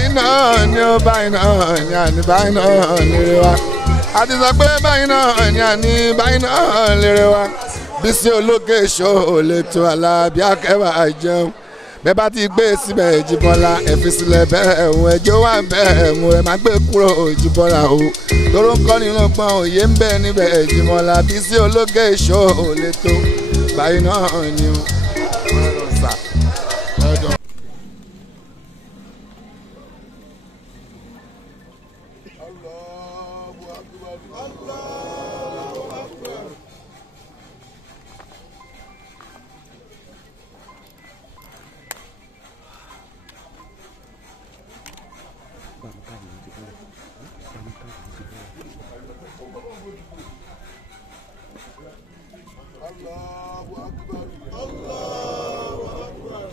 báyìí náà ni ó báyìí náà ni àní báyìí náà lérè wa àti sọ pé báyìí náà ni àní báyìí náà lérè wa Bísí Ológe Show lè tó Alábí Akẹ́wà jẹun bẹ́ẹ̀ bá ti gbé síbẹ̀ Jíbọ́lá ẹ fi sílẹ̀ bẹ́ẹ̀ ẹ̀hún ẹjọ́ wà bẹ́ẹ̀ ẹ̀hún ẹ má gbé kúrò Jíbọ́lá o tóró ń kọ́ nínú gbọ́n òye ń bẹ níbẹ̀ Jíbọ́lá Bísí Ológe Show lè tó báyìí náà ni o. Allahu Akbar. Allahu Akbar.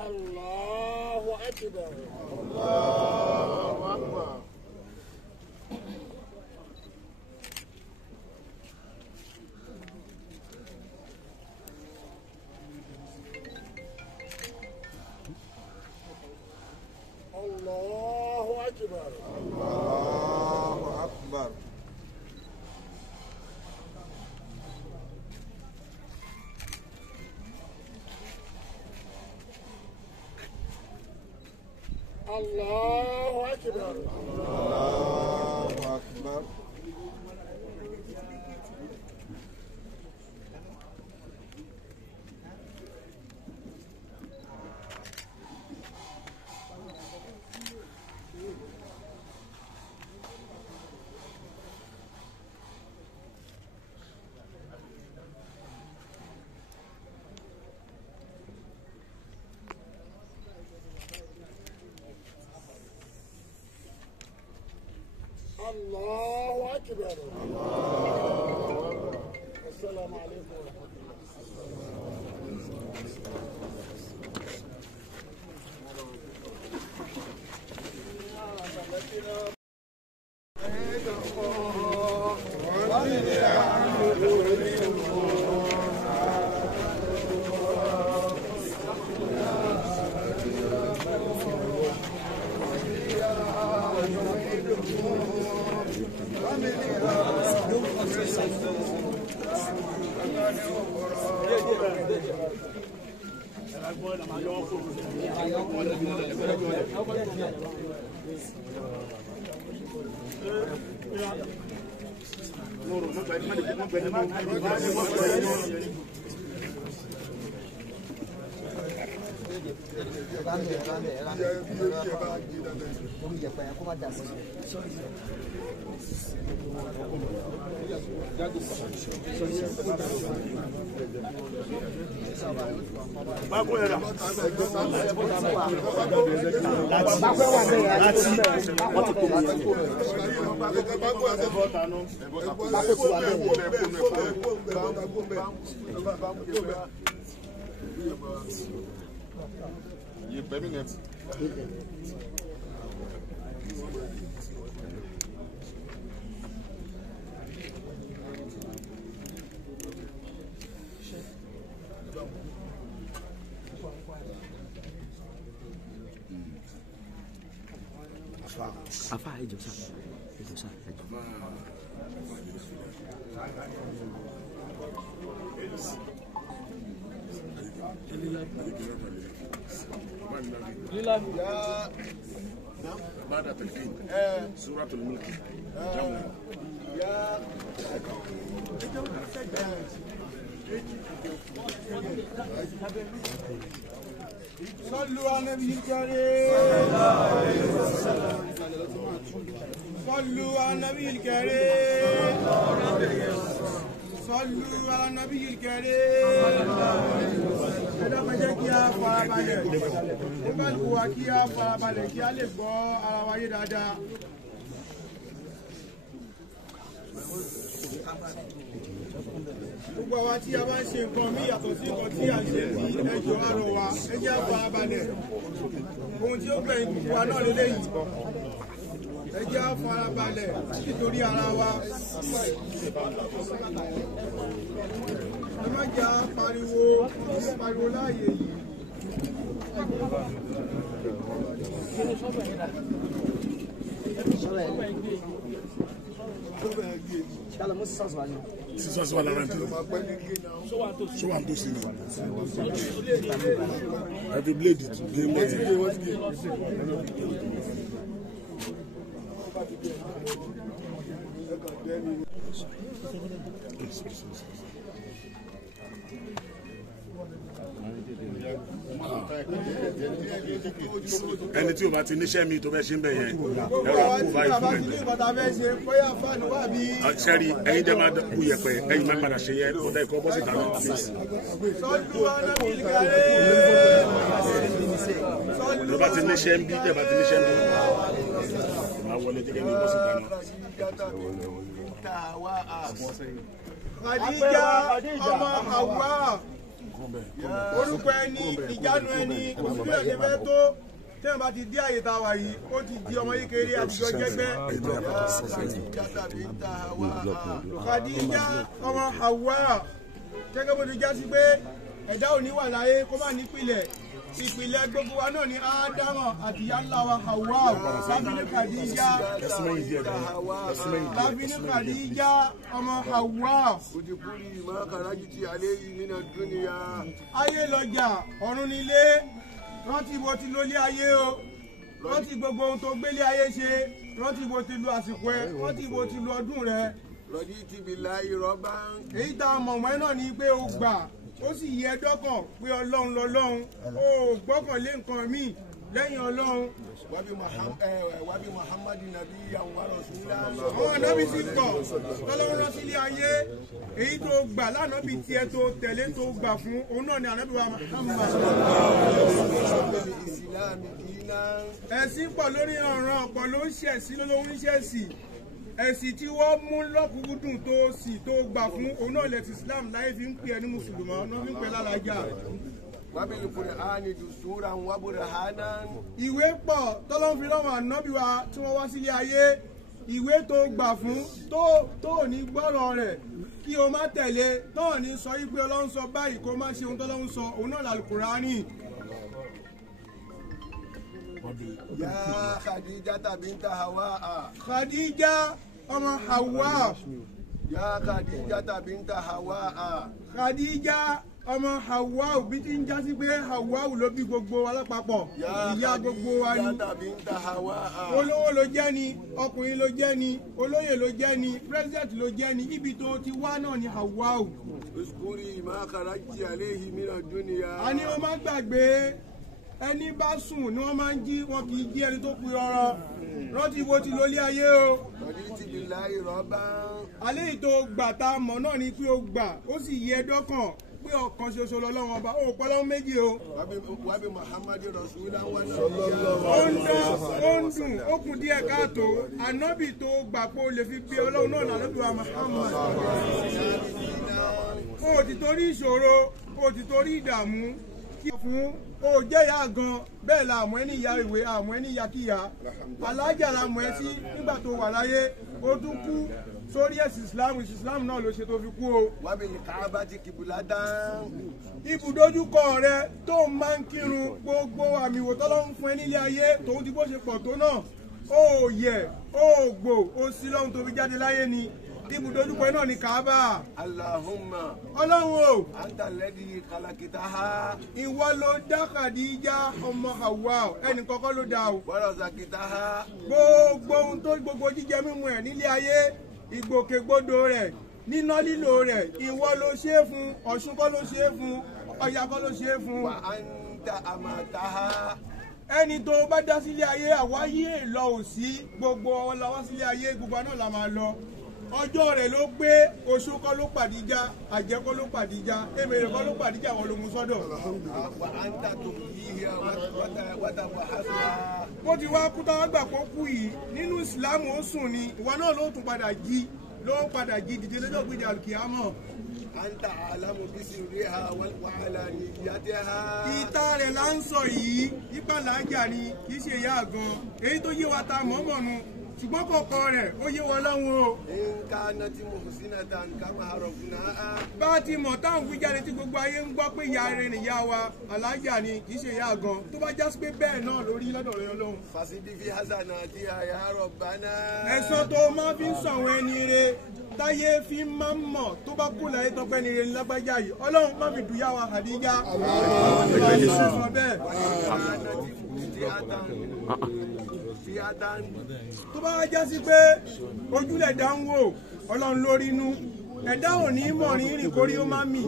Allahu Akbar. Allahu Akbar. Allahu Akbar. Allahu Akbar. Allahu Akbar. Assalamu alaikum wa rahmatullah. Afa ẹ jọ̀ọ́ sà, ẹ jọ̀ọ́ sà, ẹ jọ̀ọ́. بعد تلفين سورة الملك صلوا على النبي الكريم صلوا على النبي الكريم صلوا على النبي الكريم ẹ̀dá jẹ́ kí a farabalẹ̀ nígbà tó wá kí a farabalẹ̀ kí a lè gbọ́ ara wa yé dáadáa. Gbogbo àwa tí a bá ń ṣe nǹkan mí yàtọ̀ sí nǹkan tí a ń ṣe ní ẹjọ́ àrò wa ẹ jẹ́ a farabalẹ̀ ohun tí ó gbẹ̀yìn gbogbo wa náà lélẹ́yìí ẹ jẹ́ a farabalẹ̀ nítorí ara wa. Ẹ má jà pariwo láàyè yìí. Sísọ sí wa lára ní ṣé wà tó sí ni every blade gé wọ́n ti gé. Ẹni tí o bá ti níṣẹ́ mi tó bẹ́ ṣe ń bẹ̀ yẹn ẹ̀rọ kó báyìí fún ẹ̀. Sẹ́rí ẹ̀yin jẹ́ máa kú yẹpẹ̀ ẹ̀yin máa padà ṣe yẹn ọ̀dà ìkọ́ bọ́sì tàbí tó bá ti níṣẹ́ ń bí tẹ̀ bá ti níṣẹ́ ń bí máa wọlé jẹ́gẹ́ ní bọ́sì tàbí. Khadija ọmọ Hawa orúkọ ẹni ìjánu ẹni òṣìṣẹ́ ìṣẹ́fẹ́ tó tẹ́wọ̀n bá ti dé àyè tá a wà yìí ó ti di ọmọ kékeré àtijọ́ jẹ́gbẹ́. Khadija ọmọ Hawa gẹ́gẹ́ bó ti já sí pé ẹ̀dá ò ní wà láyé kó má nípìlẹ̀ ìpìlẹ̀ gbogbo wa náà ni Ádámù àti yálà wa Hawa lábínú Khadija ọmọ Hawa. Ayé lọ́jà ọ̀run nílé rántí bó ti lólé ayé o rántí gbogbo ohun tó gbélé ayé ṣe rántí bó ti lu àsìkò ẹ rántí bó ti lu ọdún rẹ. Rọ̀dí ti bìlà ìrọ̀bá. Èyí tá a mọ̀ mọ́ náà ni pé o gbà ó sì yẹ dọ́kàn pé ọlọ́run lọ́lọ́run ó gbọ́kànlé nǹkan míì lẹ́yìn ọlọ́run. Wàbí Muhammadu Nabi àwọn Rasulullah. Àwọn ànábì sì pọ̀ tọ́lọ́run rán sílé ayé èyí tó gbà lánàbì tiẹ̀ tó tẹ̀lé tó gbà fún òun náà ni ànábì wa Muhammad. Ẹ̀sìn pọ̀ lórí ọ̀ràn ọ̀pọ̀ ló ń ṣẹ̀sí ló ń ṣẹ̀sì. Ẹ̀sìn tí wọ́n mú lọ́kùnkúndùn tó sì tó gbà fún òun náà lẹ́sìn Islam láyé fi ń pè ẹni mùsùlùmọ́ ọ̀nà fi ń pè lálàájá. Wábìlì Kùránì dùsúra ń wábùrẹ̀ hánà. Ìwé pọ̀ tọ́lọ́n fi lọ́wọ́ ànábì wa tí wọ́n wá sílé ayé ìwé tó gbà fún tó ní gbọ́rọ̀ rẹ̀ kí o má tẹ̀lé tó ní sọ wípé Ọlọ́run sọ báyìí kó má ṣe ohun tọ́lọ́run sọ òun náà làlùkùránì. Yá Khadija binta Hawa. Khadija ọmọ Hawa. Yá Khadija binta Hawa. Khadija ọmọ Hawa òbí tí ń jásí pé Hawa ló bí gbogbo alápapọ̀ ìyá gbogbo wa ni. Olówó ló jẹ́ ni ọkùnrin ló jẹ́ ni olóyè ló jẹ́ ni pírẹsidẹ̀ntì ló jẹ́ ni ibi tó ti wá náà ni Hawa. Uskuri ma kharajti alayhi min ad-dunya. A ní o má gbàgbé ẹni bá sùn ni wọ́n máa ń jí wọn kì í jí ẹni tó kú rọrọ rántí wo ti lólé ayé o. rọ̀dí ti bí láì rọ́bà. alẹ́ ìtò gbà tá a mọ̀ náà ni pé o gbà ó sì yẹ dọ́kàn pé ọ̀kan ṣoṣo lọ́lọ́run ọba ó pọ́lọ́ méjì o. wàbí muhammadu rasulillah wa ó ń dán ó ń dùn ó kù díẹ̀ káàtó ànábì tó gbà pé o lè fi bí ọlọ́run náà lálẹ́ bí wa muhammad. o ti torí ìṣòro o ti torí ìdààmú kí fún o jẹ́ ìyá gan bẹ́ẹ̀ la àmọ́ ẹni ìyá ìwé àmọ́ ẹni ìyá kíyà alájà la mọ̀ ẹ́ sí nígbà tó wà láyé o tún kú sórí ẹ̀sìn islam náà ló ṣe tó fi kú o. wàbí káàbà ti kìbùlá dán. ibùdójúkọ rẹ tó máa ń kírun gbogbo àmì ìwò tọ́lọ́run fún ẹ nílé ayé tòun ti bó ṣe pọ̀ tó náà ó yẹ ó gbò ó sí lọ́hun tó fi jáde láyé ni ibùdójúkọ náà ni Kaaba. Allahumma. Ọlọ́run o. Anta alladhi khalaqtaha. Ìwọ ló dá Khadija ọmọ Hawa ẹnì kọ́kọ́ ló dá o. Wa razaqtaha. Gbogbo ohun tó gbogbo jíjẹ mímu ẹ̀ nílé ayé ìgbòkègbodò rẹ̀ níná lílo rẹ̀ ìwọ ló ṣe é fún Ọ̀ṣun kọ́ ló ṣe é fún Ọya kọ́ ló ṣe é fún. Wa anta amataha. Ẹni tó bá dá sílé ayé àwáyé lọ ò sí gbogbo ọlọ́wọ́ sílé ayé gbogbo náà la máa lọ. Ọjọ́ rẹ̀ ló pé oṣù kọ́ ló pàdíjà àjẹ́ kọ́ ló pàdíjà èmèrè kọ́ ló pàdíjà wọ́n ló mú sọ́dọ̀. Wa anta tuhyiha wa tawahhaha. Bó ti wá kú táwọn gbà kó kú yìí nínú ìsìlámù ó sùn ni ìwọ náà ló tún padà jí dìde lọ́jọ́ gbèdé àlùkìyámọ̀. Anta alamu bisirriha wa alaniyatiha. Ìta rẹ̀ là ń sọ yìí nípa làájà ni kì í ṣe ìyá gan èyí tó yé wa ta mọ̀ọ́mọ̀nu ṣùgbọ́n kọ̀ọ̀kan rẹ̀ ó yé wọn lọ́wọ́ o. Nǹkan náà tí mo kù sí náà tàn ká máa rọ̀ fún náà. Bá a ti mọ̀ táwọn wíjáde tí gbogbo ayé ń gbọ́ pé ìyá rẹ̀ nìyá wa alájà ni kì í ṣe ìyá gan tó bá jásí pé bẹ́ẹ̀ náà lórí lọ́dọ̀ rẹ̀ Ọlọ́run. Fàṣídì fi hasana ti àyà Rabbana. Ẹ̀san tó máa fi ń sọ̀wọ́ ẹni re táyé fi máa ń mọ̀ tó bá kú láyé tọ́pẹ́ ni re ní lágbájá yìí Ọlọ́run má fi dùyà wa Khadija. Tó bá já sí pé ojúlẹ̀ dá ń wò Ọlọ́run lórí inú ẹ̀dá ò ní mọ̀ ní rìn kórí ó má mì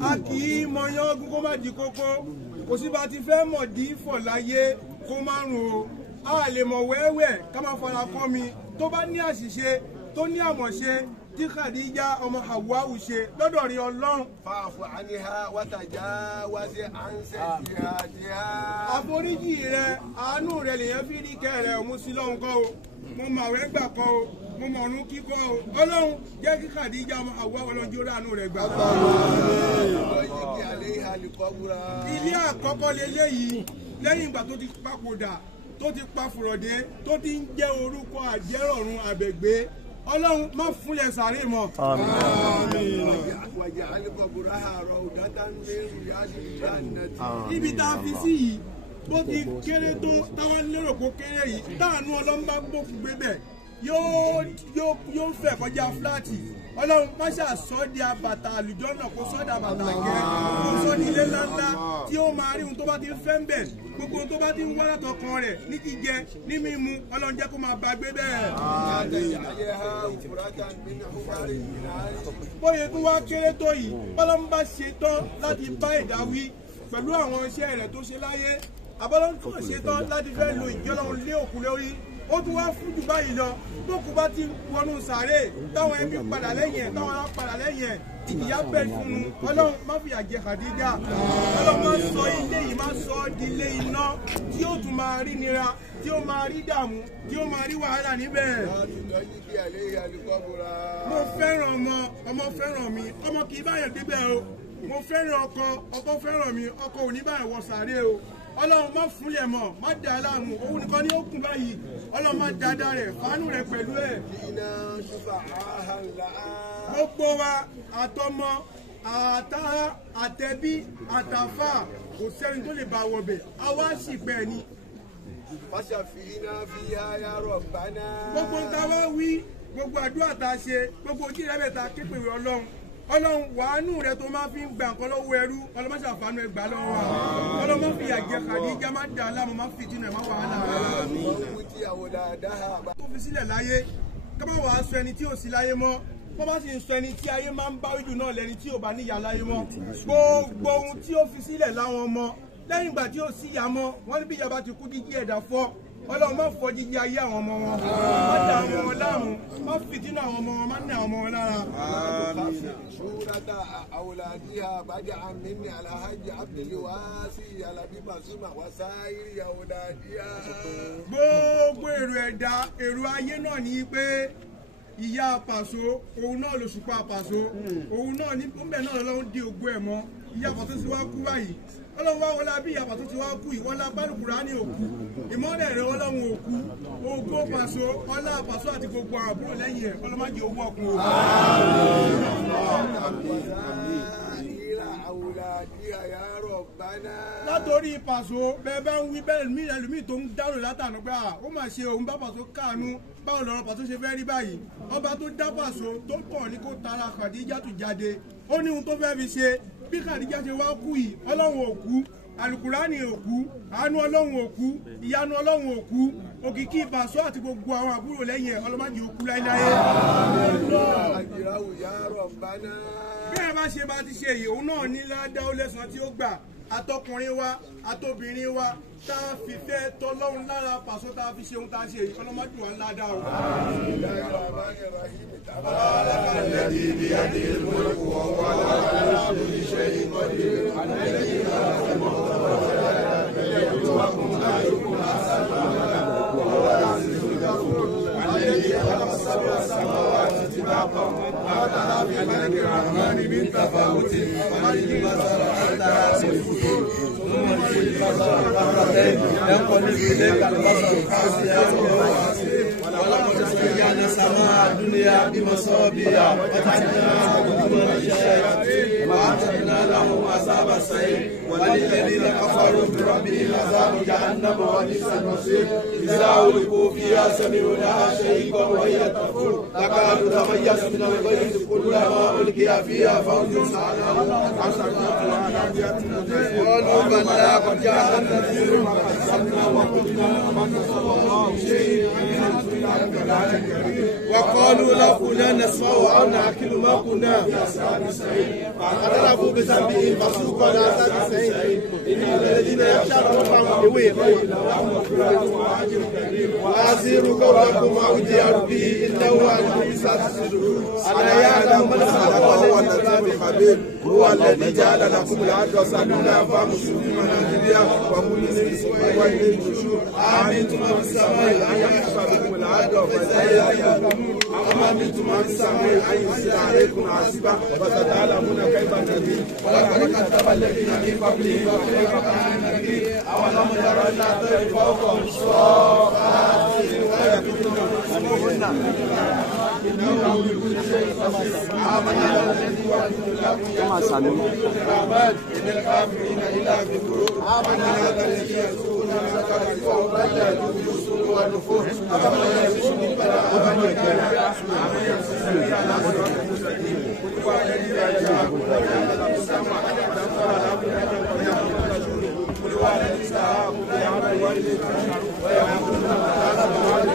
a kì í mọ yán ogún kó má di kókó kò sí bá ti fẹ́ mọ̀ dí fọ̀ láyé kó má rùn o a lè mọ̀ wẹ́wẹ́ ká má fara kọ́ mi tó bá ní àṣìṣe tó ní àmọ̀ṣe tí Khadija ọmọ Hawwa'u ṣe lọ́dọ̀ rí Ọlọ́run. Fa'fu anha wa tajawaz an sayyi'atiha. Àforíjì rẹ̀ àánú rẹ̀ lèyàn fi rí kẹ́ rẹ̀ òun sí lọ́hùn kọ́ o mo mọ̀ àwẹ̀ gbà kọ́ o mo mọ̀ ọ̀run kíkọ́ o Ọlọ́run jẹ́ kí Khadija ọmọ Hawwa'u ọlọ́njọ́ ránú rẹ̀ gbà. Ilé àkọ́kọ́ leléyìí lẹ́yìn ìgbà tó ti papòdà tó ti pa fùrọ̀dé tó ti ń jẹ́ orúkọ àjẹrọ̀run àbẹ̀gbé Ọlọ́run má fúnlẹ̀ sàárè mọ́. Ibi tá a fi sí yìí bó ti kéré tó táwọn lérò kó kéré yìí táànú Ọlọ́run bá gbókùn gbé bẹ̀ yóò fẹ̀ kọjá fúláàtì Ọlọ́run má ṣàṣọ́ di àbàtà àlùjọ́nà kó sọ́dà bàtà gẹ́ kó sọ́ ní ilé ńláńlá tí ó máa rí ohun tó bá ti ń fẹ́ ń bẹ̀ gbogbo ohun tó bá ti ń wá látọkàn rẹ̀ ní jíjẹ ní mímu Ọlọ́run jẹ́ kó máa bá gbé bẹ́ẹ̀. Bóyá tó wá kéré tó yìí Ọlọ́run bá ṣe tán láti bá ẹ̀dá wí pẹ̀lú àwọn iṣẹ́ rẹ̀ tó ṣe láyé Ọlọ́run tó ṣe tán láti fẹ́ lo ìjẹ́ Ọlọ́run lé òkú lórí ó tún wá fún jù báyìí lọ tó kú bá ti wọnú sàárè táwọn ẹbí padà lẹ́yìn ẹ̀ táwọn ará padà lẹ́yìn ẹ̀ ìyá bẹ́ẹ̀ fún un Ọlọ́run má fìyà jẹ Khadija Ọlọ́run má sọ ilé yìí má sọ ọ́ di ilé iná tí ó tún máa rí nira tí ó máa rí dààmú tí ó máa rí wàhálà níbẹ̀. Mo fẹ́ràn ọmọ fẹ́ràn mi ọmọ kì í báyọ̀ débẹ̀ o mo fẹ́ràn ọkọ fẹ́ràn mi ọkọ ò ní báyọ̀ wọ sàárè o Ọlọ́run má fúnlẹ̀ mọ́ má dà á láàmú òun nìkan ní ó kún báyìí Ọlọ́run má dáadáa rẹ̀ fàánù rẹ̀ pẹ̀lú ẹ̀. Gbogbo wa àtọmọ àtàrà àtẹbí àtàfà kò sẹ́ni tó lè bá wọbẹ̀ àwa sì bẹ́ẹ̀ ni. Gbogbo ń ta wá wí gbogbo àdúrà tá a ṣe gbogbo ojú ìrẹ́bẹ̀ ta képe Ọlọ́run Ọlọ́run wàánù rẹ tó máa fi ń gbà nǹkan lọ́wọ́ ẹrú Ọlọ́run ṣe àfàánú ẹ gbà lọ́wọ́ wa Ọlọ́run má fi àjẹ Khadija má dà á láàmú má fi jìnnà má wàhálà tó fi sílẹ̀ láyé ká má wàá sọ ẹni tí ò sí láyé mọ́ wọ́n bá sì ń sọ ẹni tí ayé máa ń bá ojú náà lẹ́ni tí ò bá níyà láyé mọ́ gbogbo ohun tí ó fi sílẹ̀ láwọn ọmọ lẹ́yìn ìgbà tí ó sì yà mọ́ wọ́n ní bí ìjọba ti kú jíjí ẹ̀dá fọ́ ọlọ́run má fọ́ jíjí ayé àwọn ọmọ wọn má dá àwọn ọmọ láàmú má fìtínà àwọn ọmọ wọn má ní àwọn ọmọ wọn lára. ṣúrata àwòlàdíhà bàjẹ́ àmìnì alhaji abdulwasi alabi basuma wasairi àwòlàdíhà. gbogbo èrò ayé náà ní pé ìyá Paso òun náà l'Òṣùpá Paso òun náà ní bẹ́ẹ̀ náà lọ́wọ́ di ògbó ẹ̀ mọ́ ìyá Paso ti wá kú báyìí ọlọ́run wá wọlé bí ìyá Paso ti wá kú ìwọ́lá Al-Kùránì òkú ìmọ́lẹ̀ rẹ̀ ọlọ́run òkú ògbó Paso ọlá Paso àti gbogbo àbúrò lẹ́yìn ẹ̀ ọlọ́mọdé owó ọkùnrin òkú. látòrí Paso bẹ́ẹ̀ bá ń wí bẹ́ẹ̀ mí ẹlòmíì tó ń dárò látànú pé ó mà ṣe òun bá Paso káànú báwo lọ́rọ̀ Paso ṣe fẹ́ rí báyìí ọba tó dá Paso tó kàn ní kó tara Khadijatu jáde ó ní ohun tó fẹ́ fi ṣe bí Khadija ṣe wá kú yìí ọlọ́run òkú Al-Kùránì òkú àánú ọlọ́run òkú ìyanu ọlọ́run òkú òkìkí Paso àti gbogbo àwọn àbúrò lẹ́yìn ẹ̀ ọlọ́mọdé òkú láéláé. bí ẹ bá ṣe bá ti ṣe èyí òun náà ní ládàá ó lẹ́sàn-án tí ó gbà àtọkùnrin wa àtobìnrin wa tá a fi fẹ́ tọ́lọ́run lára Paso tá a fi ṣe ohun tá a ṣe èyí ọlọ́mọdé wa ńlá dá o. الذي بيده الملك وهو على كل شيء قدير الذي خلق الموت والحياة ليبلوكم أيكم أحسن عملا وهو العزيز الغفور الذي خلق سبع سماوات طباقا ما ترى في خلق الرحمن من تفاوت فارج البصر حتى يأتي الفتور ثم ارجع البصر مرتين ينقلب إليك البصر خاسئا وهو حسير ولقد زينا السماء الدنيا بمصابيح وجعلناها رجوما للشياطين وأعتدنا لهم عذاب السعير وللذين كفروا بربهم عذاب جهنم وبئس المصير إذا ألقوا فيها سمعوا لها شهيقا وهي تفور تكاد تميز من الغيظ كلما ألقي فيها فوج سألهم قالوا بلى قد جاءنا نذير فكذبنا وقلنا من نزل الله شيء وقالوا لو كنا نسمع أو نعقل ما كنا في أصحاب السعير فاعترفوا بذنبهم فسوقا لعذاب السعير إن الذين يخشون ربهم وأسيروا قولكم أو اجهروا به إنه عليم بذات الصدور ألا يعلم من خلق وهو اللطيف الخبير هو الذي جعل لكم الأرض سبيلا فامشوا في مناكبها وكل رزق وإليه النشور آمنتم في السماء أن يخسف بكم الأرض فإذا هي تمور أم أمنتم في السماء أن يرسل عليكم حاسبا فستعلمون كيف نذير ولقد كذب الذين من قبلهم وكيف كان نذير أولم يروا إلا الطير فوقهم صافات ويقولن أنهن إنه بكل شيء بصير آمنا الذي وعدنا لكم يحكم الرحمن إن الكافرين إلا في غرور آمنا الذي يسوء نفسك فوق الذي يسوء والنفور أفمن يسوء البلاء ومن كان آمن يسوء على صراط مستقيم قل هو الذي جاءكم وجعل السمع والأبصار والأفئدة قل هو الذي سعاكم بأمر وإليه ترجعون ويقولون هذا موعد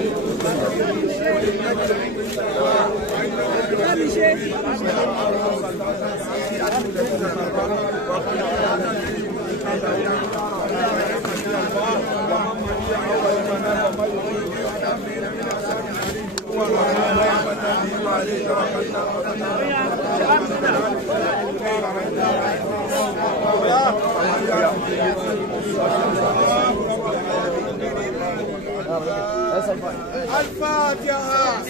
الفاتحة